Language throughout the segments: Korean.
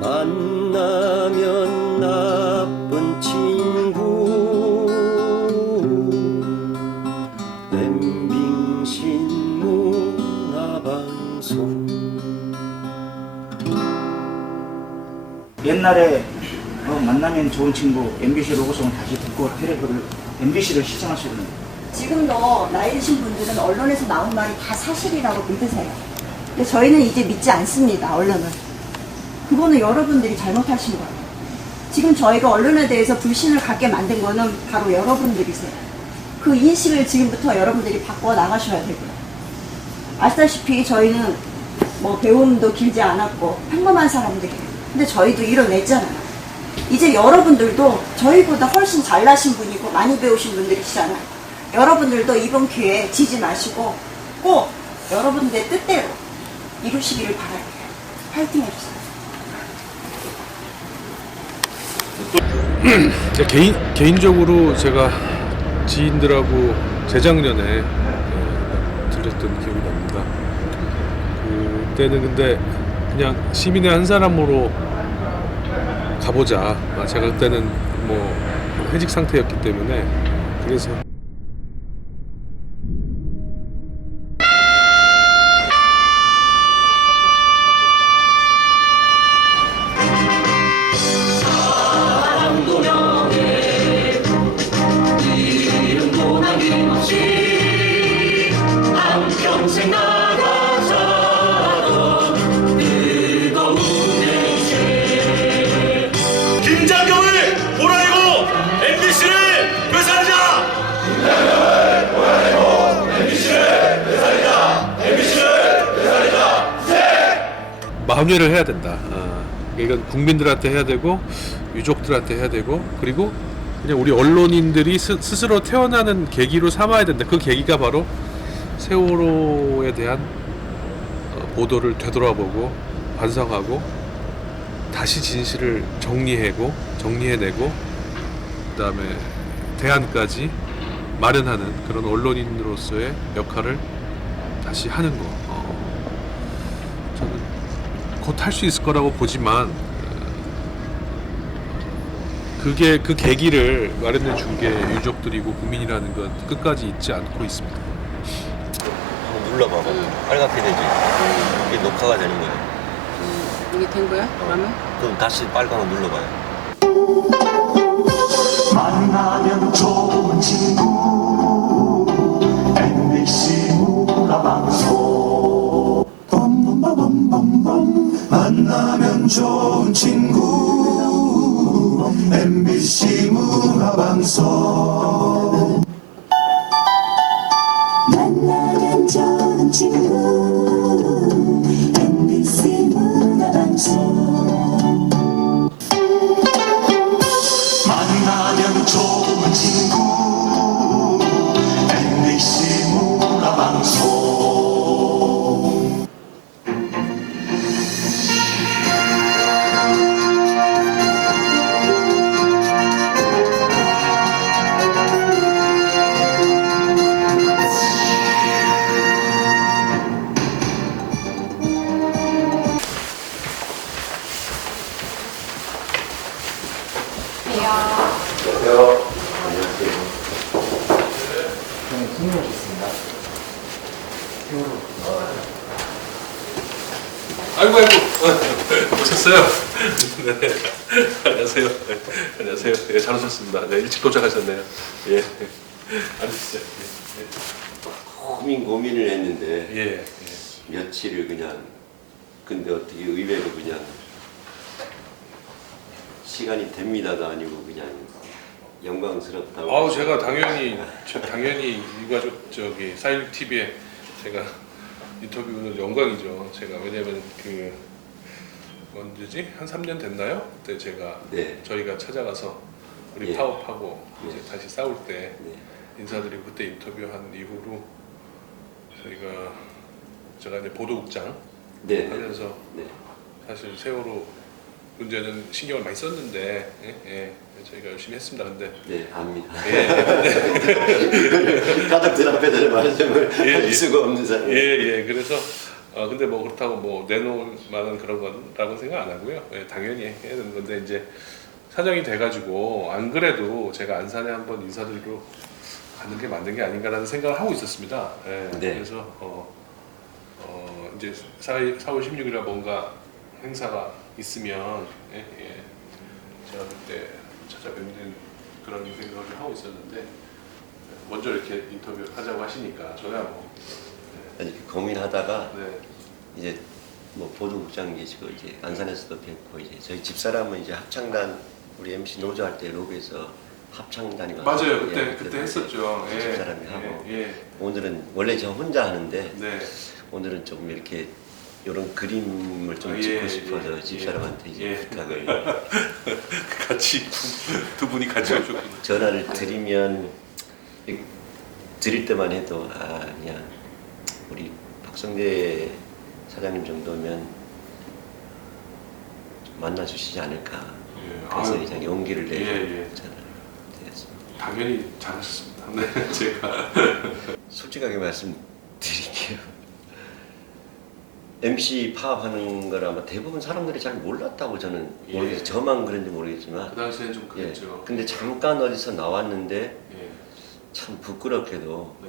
만나면 나쁜 친구 엠빙신 문화방송 옛날에 어, 만나면 좋은 친구 MBC 로고송을 다시 듣고 테레비를 MBC를 시청하시는 지금 도 나이 드신 분들은 언론에서 나온 말이 다 사실이라고 믿으세요. 근데 저희는 이제 믿지 않습니다, 언론은. 그거는 여러분들이 잘못하신 거예요. 지금 저희가 언론에 대해서 불신을 갖게 만든 거는 바로 여러분들이세요. 그 인식을 지금부터 여러분들이 바꿔 나가셔야 되고요. 아시다시피 저희는 뭐 배움도 길지 않았고 평범한 사람들이에요. 근데 저희도 이뤄냈잖아요. 이제 여러분들도 저희보다 훨씬 잘나신 분이고 많이 배우신 분들이시잖아요. 여러분들도 이번 기회에 지지 마시고 꼭 여러분들의 뜻대로 이루시기를 바랄게요. 파이팅 해주세요. 제 개인 개인적으로 제가 지인들하고 재작년에 예, 들렸던 기억이 납니다. 그때는 근데 그냥 시민의 한 사람으로 가보자. 아, 제가 그때는 뭐 회직 상태였기 때문에 그래서 만회를 해야 된다. 아, 이건 국민들한테 해야 되고 유족들한테 해야 되고 그리고 그냥 우리 언론인들이 스, 스로 태어나는 계기로 삼아야 된다. 그 계기가 바로 세월호에 대한 어, 보도를 되돌아보고 반성하고 다시 진실을 정리하고 정리해내고 그다음에 대안까지 마련하는 그런 언론인으로서의 역할을 다시 하는 거. 어, 저는 곧 할 수 있을 거라고 보지만 어, 그게 그 계기를 마련해 준 게 유족들이고 국민이라는 건 끝까지 잊지 않고 있습니다. 한번 눌러봐봐 빨갛게 되지 이게 녹화가 되는 거예요 이게 된 거야? 그러면? 그럼 다시 빨간 거 눌러봐요 만나면 좋 만나면 아이고 아이고 오셨어요? 네 안녕하세요. 네, 안녕하세요. 예, 잘 오셨습니다. 네, 일찍 도착하셨네요. 예 앉으시죠. 고민 고민을 했는데 예 예. 예. 며칠을 그냥 근데 어떻게 의외로 그냥 시간이 됩니다도 아니고 그냥 영광스럽다고 아우 제가 당연히 저 당연히 이 가족 저기 사일 TV에 제가 인터뷰는 영광이죠. 제가 왜냐면 그 언제지 한 3년 됐나요? 그때 제가 네. 저희가 찾아가서 우리 예. 파업하고 예. 이제 다시 싸울 때 네. 인사드리고 그때 인터뷰한 이후로 저희가 제가 이제 보도국장 네. 네. 하면서 네. 사실 세월호 문제는 신경을 많이 썼는데 예, 예, 저희가 열심히 했습니다. 근데 네, 압니다. 예, 가족들 앞에서 말씀을 예, 할 예. 수가 없는 사람. 예, 예. 그래서 어, 근데 뭐 그렇다고 뭐 내놓을 만한 그런 거라고 생각 안 하고요. 예, 당연히 해야 되는 건데 이제 사정이 돼가지고 안 그래도 제가 안산에 한번 인사드리러 가는 게 맞는 게 아닌가라는 생각을 하고 있었습니다. 예, 네. 그래서 어, 어, 이제 4월, 4월 16일에 뭔가 행사가 있으면 예, 예. 제가 그때 찾아뵙는 그런 생각을 하고 있었는데 먼저 이렇게 인터뷰 하자고 하시니까 저야 뭐 아니, 고민하다가 네. 이제 뭐 보도국장 계시고 이제 안산에서도 뵙고 이제 저희 집사람은 이제 합창단 우리 MC 노조 할 때 로비에서 합창단이 맞아요. 그때 예, 그때 했었죠. 예. 집사람이 하고 예. 예. 오늘은 원래 저 혼자 하는데 네. 오늘은 조금 이렇게 이런 그림을 좀 아, 찍고 예, 싶어서 예, 집사람한테 이제 예. 부탁을 같이 두, 두 분이 같이 오셨구나. 전화를 드리면 이- 드릴 때만 해도 아 그냥 우리 박성대 사장님 정도면 만나 주시지 않을까 예. 그래서 아유, 이제 용기를 내서 예, 예. 전화를 드렸습니다. 당연히 잘하셨습니다. 네, 제가 솔직하게 말씀드릴게요. MC 파업하는 걸 아마 대부분 사람들이 잘 몰랐다고 저는 예. 모르겠어요. 저만 그런지 모르겠지만 그 당시에는 좀 예. 그랬죠. 근데 잠깐 어디서 나왔는데 예. 참 부끄럽게도 네.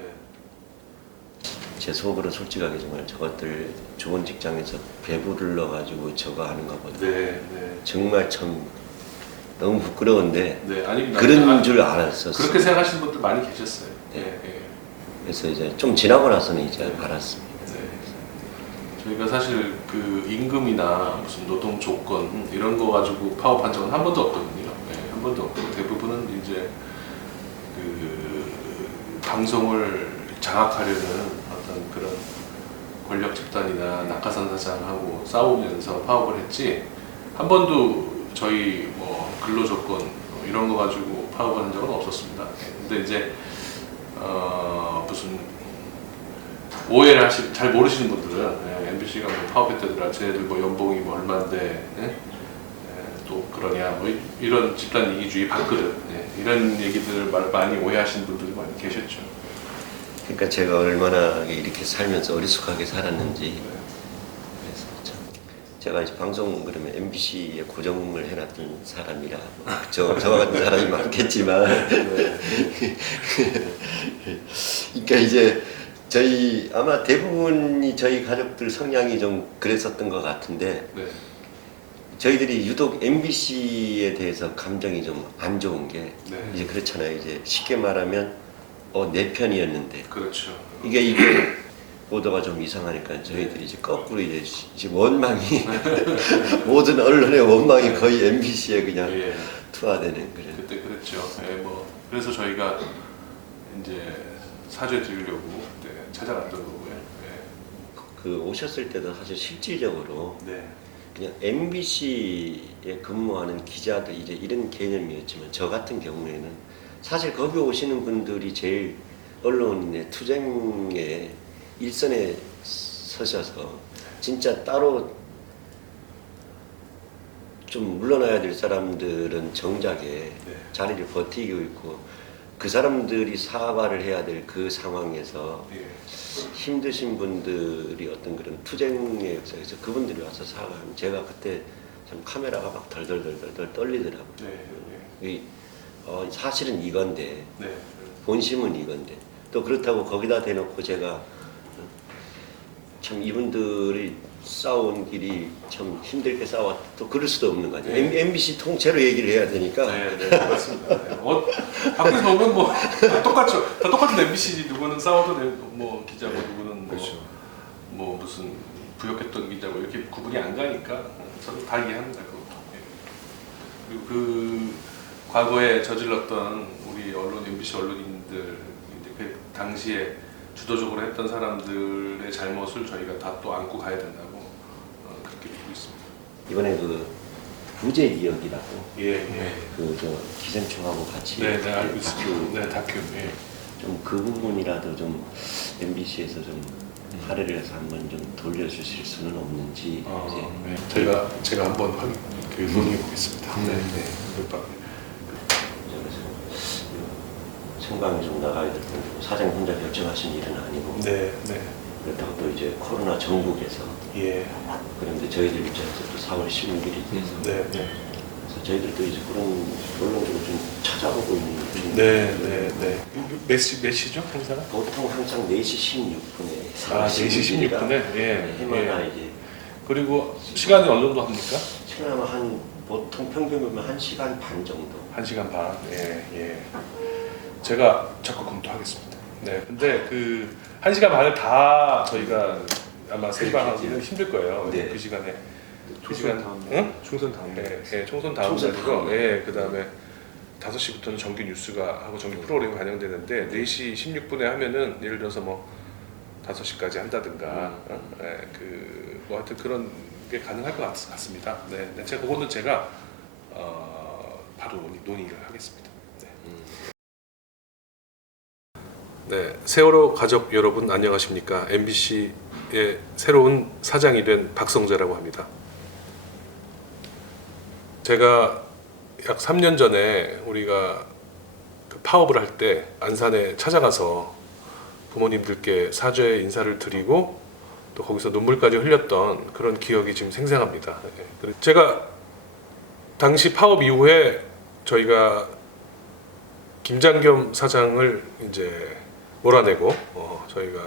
제 속으로 솔직하게 정말 저것들 좋은 직장에서 배부를러 가지고 저거 하는 것보다 네, 네. 정말 참 너무 부끄러운데 네, 아니 그런 아, 줄 알았었어요. 그렇게 생각하시는 분들 많이 계셨어요. 예, 네. 예. 그래서 이제 좀 지나고 나서는 이제 네. 알았습니다. 네. 저희가 사실 그 임금이나 무슨 노동 조건 이런 거 가지고 파업한 적은 한 번도 없거든요. 네, 한 번도 없고 대부분은 이제 그 방송을 장악하려는 어떤 그런 권력 집단이나 낙하산 사장하고 싸우면서 파업을 했지 한 번도 저희 뭐 근로 조건 뭐 이런 거 가지고 파업을 한 적은 없었습니다. 네, 근데 이제 어 무슨 오해를 하시 잘 모르시는 분들은 예, MBC가 뭐 파업했다더라 쟤네들 뭐 연봉이 뭐 얼마인데 예? 예, 또 그러냐 뭐 이- 이런 집단 이기주의 봤거든 예, 이런 얘기들을 말- 많이 오해하시는 분들이 많이 계셨죠. 그러니까 제가 얼마나 이렇게 살면서 어리숙하게 살았는지. 그래서 참 제가 이제 방송 그러면 MBC에 고정을 해놨던 사람이라 뭐 저 저와 같은 사람이 많겠지만. 그러니까 이제 저희 아마 대부분이 저희 가족들 성향이 좀 그랬었던 것 같은데 네, 저희들이 유독 MBC에 대해서 감정이 좀 안 좋은 게 네. 이제 그렇잖아요. 이제 쉽게 말하면 어, 내 편이었는데 그렇죠 이게 이게 보도가 좀 이상하니까 저희들이 이제 거꾸로 이제, 시- 이제 원망이 모든 언론의 원망이 거의 MBC에 그냥 예, 투하되는 그런. 그때 그랬죠 예, 뭐 그래서 저희가 이제 사죄 드리려고 찾아갔던 거고요 그 오셨을 때도 사실 실질적으로 예. 네. 그냥 MBC에 근무하는 기자들 이제 이런 개념이었지만 저 같은 경우에는 사실 거기 오시는 분들이 제일 언론의 투쟁의 일선에 서셔서 진짜 따로 좀 물러나야 될 사람들은 정작에 네. 자리를 버티고 있고 그 사람들이 사과를 해야 될 그 상황에서 예. 힘드신 분들이 어떤 그런 투쟁의 역사에서 그분들이 와서 사과하면 제가 그때 참 카메라가 막 덜덜덜덜 떨리더라고요. 네. 이, 어, 사실은 이건데 네. 본심은 이건데 또 그렇다고 거기다 대놓고 제가 참 이분들이 싸운 길이 참 힘들게 싸웠 또 그럴 수도 없는 거 아니에요. 네. MBC 통째로 얘기를 해야 되니까 네, 네, 맞습니다. 네. 어, 밖에서 보면 뭐 다 똑같죠. 다 똑같은 MBC 누구는 싸워도 되고 뭐 기자고 누구는 뭐, 뭐 무슨 부역했던 기자고 이렇게 구분이 안 가니까 저도 다 이해합니다. 그거. 예. 그리고 그 과거에 저질렀던 우리 언론 MBC 언론인들 이제 그 당시에 주도적으로 했던 사람들의 잘못을 저희가 다 또 안고 가야 된다고 어, 그렇게 보고 있습니다. 이번에 그 부재 기억이라고 예, 예. 그 저 기생충하고 같이 네, 네 알고 있습니다. 네, 다큐. 예. 좀 그 부분이라도 좀 MBC에서 좀 할애를 해서 한번 좀 돌려주실 수는 없는지 어, 이제 네. 저희가 제가 한번 확인 그 논의해 보겠습니다. 네, 네. 그럴까? 그래서 생방이 좀 나가야 될 텐데 사장님 혼자 결정하신 일은 아니고 네, 네. 그렇다고 또 이제 코로나 전국에서 예. 그런데 저희들 입장에서도 4월 16일이 돼서 네, 네. 그래서 저희들도 이제 그런 언론들을 좀 찾아보고 있는 중입니다. 네, 네, 네. 몇, 시, 몇 시죠, 행사가? 보통 항상 4시 16분에 아, 4시 16분 에? 예, 해마다 예. 이제 그리고 시간이 어느 정도 합니까? 시간은 한 보통 평균이면 한 시간 반 정도. 한 시간 반. 예, 예. 제가 적극 검토하겠습니다. 네, 근데 그 한 시간 반을 다 저희가 아마 세방하기는 힘들 거예요. 네. 그 시간에 그 총선 다음 응? 총선 다음 예, 예, 총선 다음 총선 날이고, 다음 날. 예, 그 다음에 5시부터는 정규 뉴스가 하고 정규 프로그램이 반영되는데 4시 16분에 하면은 예를 들어서 뭐 5시까지 한다든가 어? 예, 그뭐 하여튼 그런 게 가능할 것 같, 같습니다. 네, 네, 제가 그거는 제가 어, 바로 논의, 논의를 하겠습니다. 네. 네, 세월호 가족 여러분 안녕하십니까? MBC의 새로운 사장이 된 박성재라고 합니다. 제가 약 3년 전에 우리가 그 파업을 할 때 안산에 찾아가서 부모님들께 사죄 인사를 드리고 또 거기서 눈물까지 흘렸던 그런 기억이 지금 생생합니다. 예. 그리고 제가 당시 파업 이후에 저희가 김장겸 사장을 이제 몰아내고 어, 저희가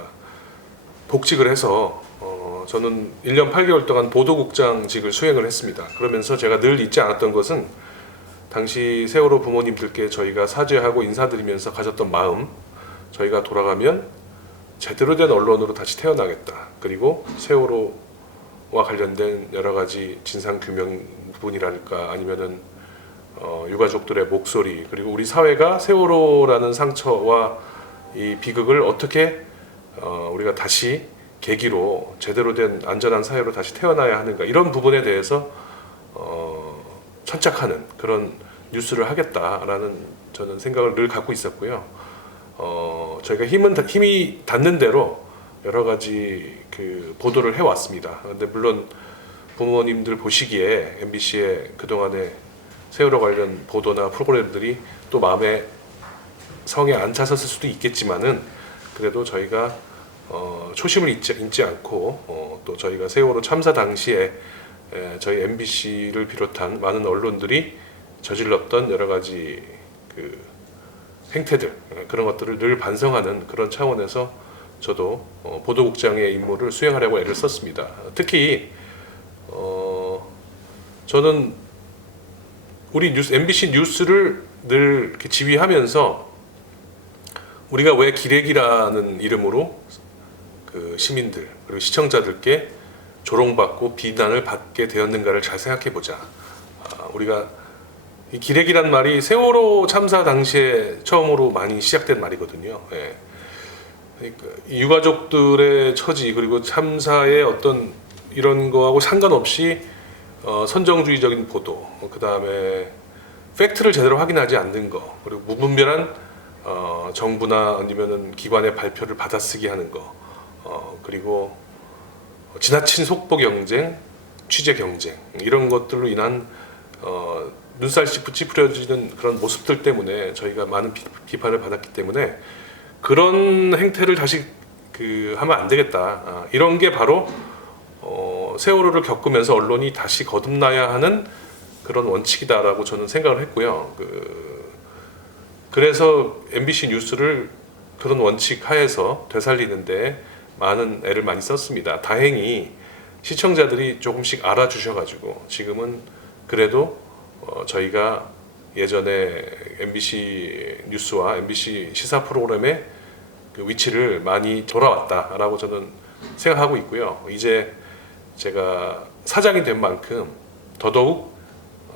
복직을 해서 어, 저는 1년 8개월 동안 보도국장직을 수행을 했습니다. 그러면서 제가 늘 잊지 않았던 것은 당시 세월호 부모님들께 저희가 사죄하고 인사드리면서 가졌던 마음, 저희가 돌아가면 제대로 된 언론으로 다시 태어나겠다. 그리고 세월호와 관련된 여러 가지 진상 규명 부분이랄까 아니면은 어, 유가족들의 목소리 그리고 우리 사회가 세월호라는 상처와 이 비극을 어떻게 어, 우리가 다시 계기로 제대로 된 안전한 사회로 다시 태어나야 하는가 이런 부분에 대해서 어, 천착하는 그런 뉴스를 하겠다라는 저는 생각을 늘 갖고 있었고요. 어, 저희가 힘은 다- 힘이 닿는 대로 여러 가지 그 보도를 해왔습니다. 근데 물론 부모님들 보시기에 MBC의 그동안의 세월호 관련 보도나 프로그램들이 또 마음에 성에 안 찼었을 수도 있겠지만은 그래도 저희가 어, 초심을 잊지, 잊지 않고 어, 또 저희가 세월호 참사 당시에 에, 저희 MBC를 비롯한 많은 언론들이 저질렀던 여러 가지 그 행태들 에, 그런 것들을 늘 반성하는 그런 차원에서 저도 어, 보도국장의 임무를 수행하려고 애를 썼습니다. 특히 어, 저는 우리 뉴스 MBC 뉴스를 늘 이렇게 지휘하면서 우리가 왜 기레기라는 이름으로 그 시민들 그리고 시청자들께 조롱받고 비난을 받게 되었는가를 잘 생각해 보자. 아, 우리가 이 기레기란 말이 세월호 참사 당시에 처음으로 많이 시작된 말이거든요. 예. 그러니까 이 유가족들의 처지 그리고 참사의 어떤 이런 거하고 상관없이 어, 선정주의적인 보도, 그 다음에 팩트를 제대로 확인하지 않는 거, 그리고 무분별한 어, 정부나 아니면은 기관의 발표를 받아쓰기 하는 거, 어, 그리고 지나친 속보 경쟁, 취재 경쟁 이런 것들로 인한 어, 눈살씩 찌푸려지는 그런 모습들 때문에 저희가 많은 비, 비판을 받았기 때문에 그런 행태를 다시 그 하면 안 되겠다. 아, 이런 게 바로 어, 세월호를 겪으면서 언론이 다시 거듭나야 하는 그런 원칙이다라고 저는 생각을 했고요. 그, 그래서 MBC 뉴스를 그런 원칙 하에서 되살리는데 많은 애를 많이 썼습니다. 다행히 시청자들이 조금씩 알아주셔가지고 지금은 그래도 어, 저희가 예전에 MBC 뉴스와 MBC 시사 프로그램의 그 위치를 많이 돌아왔다라고 저는 생각하고 있고요. 이제 제가 사장이 된 만큼 더더욱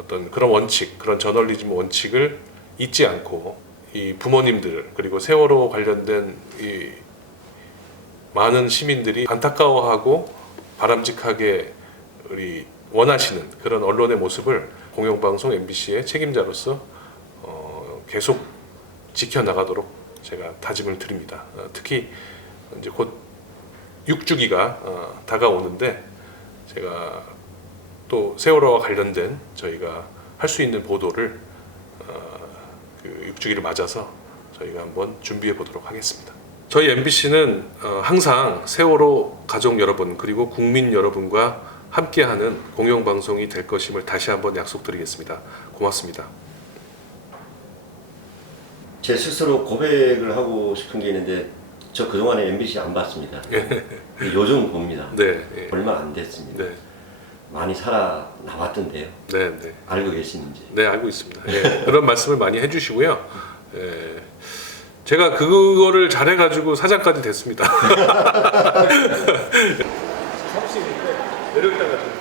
어떤 그런 원칙, 그런 저널리즘 원칙을 잊지 않고 이 부모님들 그리고 세월호 관련된 이 많은 시민들이 안타까워하고 바람직하게 우리 원하시는 그런 언론의 모습을 공영방송 MBC의 책임자로서 어, 계속 지켜나가도록 제가 다짐을 드립니다. 어, 특히 이제 곧 6주기가 어, 다가오는데 제가 또 세월호와 관련된 저희가 할 수 있는 보도를 어, 그 6주기를 맞아서 저희가 한번 준비해 보도록 하겠습니다. 저희 MBC는 어, 항상 세월호 가족 여러분 그리고 국민 여러분과 함께하는 공영방송이 될 것임을 다시 한번 약속드리겠습니다. 고맙습니다. 제 스스로 고백을 하고 싶은 게 있는데 저 그동안에 MBC 안 봤습니다. 요즘 봅니다. 네, 예. 얼마 안 됐습니다. 네, 많이 살아 나왔던데요. 네, 네. 알고 계시는지. 네, 알고 있습니다. 예, 그런 말씀을 많이 해주시고요. 예, 제가 그거를 잘해가지고 사장까지 됐습니다. 사무실인데 내려다가 좀